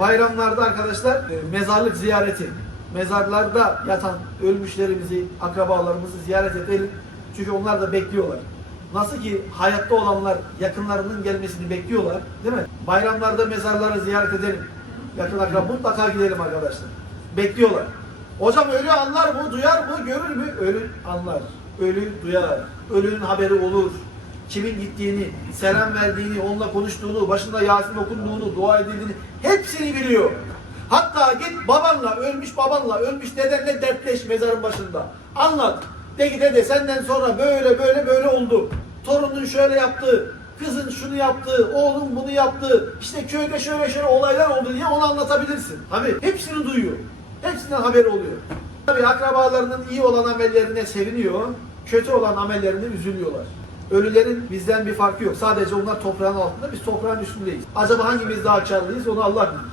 Bayramlarda arkadaşlar e, mezarlık ziyareti, mezarlarda yatan ölmüşlerimizi, akrabalarımızı ziyaret edelim. Çünkü onlar da bekliyorlar. Nasıl ki hayatta olanlar yakınlarının gelmesini bekliyorlar, değil mi? Bayramlarda mezarları ziyaret edelim. Yakın akraba mutlaka gidelim arkadaşlar. Bekliyorlar. Hocam ölü anlar mı, duyar mı, görür mü? Ölü anlar. Ölü duyar. Ölünün haberi olur. Kimin gittiğini, selam verdiğini, onunla konuştuğunu, başında Yasin okunduğunu, dua edildiğini hepsini biliyor. Hatta git babanla, ölmüş babanla, ölmüş dedenle dertleş mezarın başında. Anlat. De ki dede senden sonra böyle böyle böyle oldu. Torunun şöyle yaptı, kızın şunu yaptı, oğlun bunu yaptı. İşte köyde şöyle şöyle olaylar oldu diye onu anlatabilirsin. Tabii hepsini duyuyor. Hepsinden haberi oluyor. Tabii akrabalarının iyi olan amellerine seviniyor, kötü olan amellerine üzülüyorlar. Ölülerin bizden bir farkı yok. Sadece onlar toprağın altında, biz toprağın üstündeyiz. Acaba hangimiz daha karlıyız onu Allah bilir.